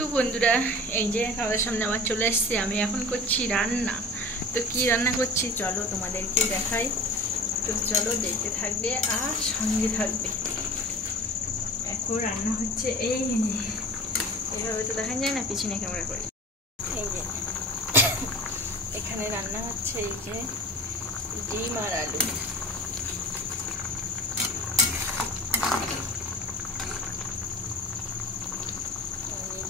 তো বন্ধুরা এই যে আমাদের সামনে আবার চলে এসেছে। আমি এখন করছি রান্না। তো কি রান্না করছি চলো তোমাদেরকে দেখাই। তো চলো দেখতে থাকবে আর সঙ্গে থাকবে। এখন রান্না হচ্ছে এই যে এভাবে তো দেখা যায় না, পিছনে ক্যামেরা করে। এই যে এখানে রান্না হচ্ছে এই যে ডিম আর আলু।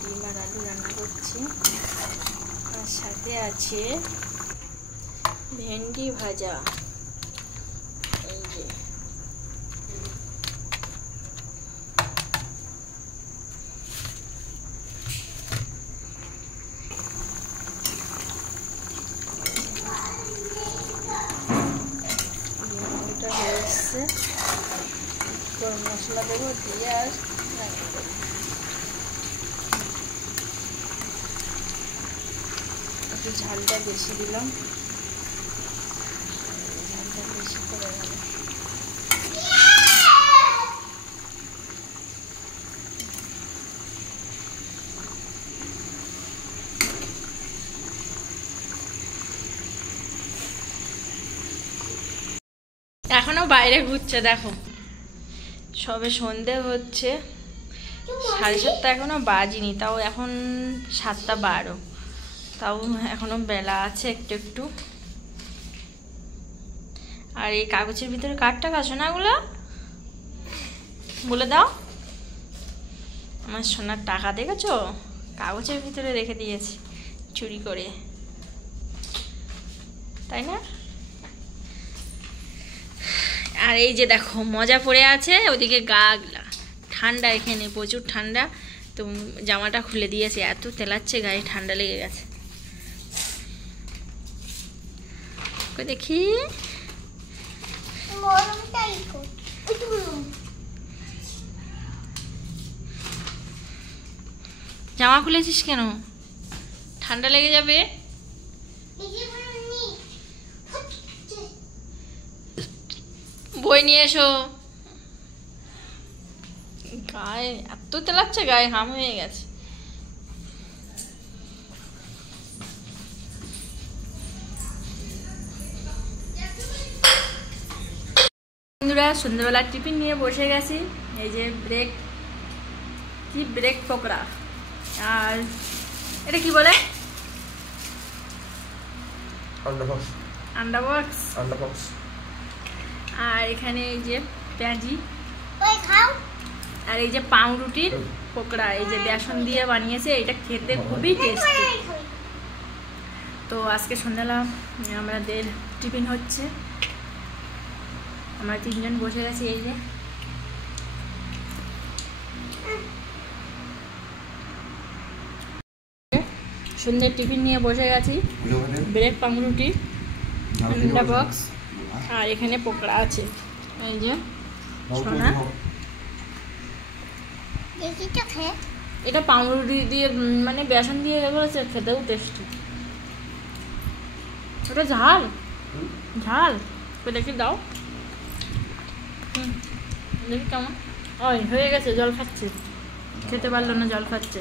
ডিম আর আলু রান্না করছি, আর সাথে আছে ভেন্ডি ভাজা। এই যে ডিমটা হয়ে এসছে, গরম মশলা দেবো, দিয়ে আর রান্না করবো। একটু ঝালটা বেশি দিলাম, ঝালটা বেশি করে গেল। এখনো বাইরে ঘুরছে, দেখো সবে সন্ধে হচ্ছে, 7:30 এখনো বাজিনি, তাও এখন 7:12, তাও এখনো বেলা আছে একটু একটু। আর এই কাগজের ভিতরে কাঠটা কাছো না, ওগুলো বলে দাও। আমার সোনার টাকা দেখেছো, কাগজের ভিতরে রেখে দিয়েছি চুরি করে, তাই না? আর এই যে দেখো মজা পড়ে আছে ওদিকে, গাগলা ঠান্ডা, এখানে প্রচুর ঠান্ডা। তো জামাটা খুলে দিয়েছে, এত তেলাচ্ছে গায়ে, ঠান্ডা লেগে গেছে। দেখি জামা খুলেছিস কেন? ঠান্ডা লেগে যাবে। বই নিয়ে এসো। গায়ে এত তেলাচ্ছে, গায়ে হাম হয়ে গেছে। বন্ধুরা সন্ধ্যাবেলা টিফিন নিয়ে বসে গেছি। এই যে ব্রেক পকোড়া, আর এটা কি বলে, আন্ডা বক্স। আর এখানে এই যে পেঁয়াজি, আর এই যে পাউরুটির পকোড়া, এই যে বেসন দিয়ে বানিয়েছে, এটা খেতে খুবই টেস্টি। তো আজকে সন্ধ্যাবেলা আমাদের টিফিন হচ্ছে, আমরা 3 জন বসে গেছি। এই যে সন্ধ্যের টিফিন নিয়ে বসে গেছি, ব্রেড, পাউরুটি, আন্ডা বক্স, আর এখানে পকোড়া আছে। এই যে সোনা, এটা পাউরুটি দিয়ে মানে বেসন দিয়ে করেছে, খেতেও টেস্টি। ওটা ঝাল দেখি দাও, দেখি কেমন। ওই হয়ে গেছে, জল খাচ্ছে, খেতে পারলো না, জল খাচ্ছে।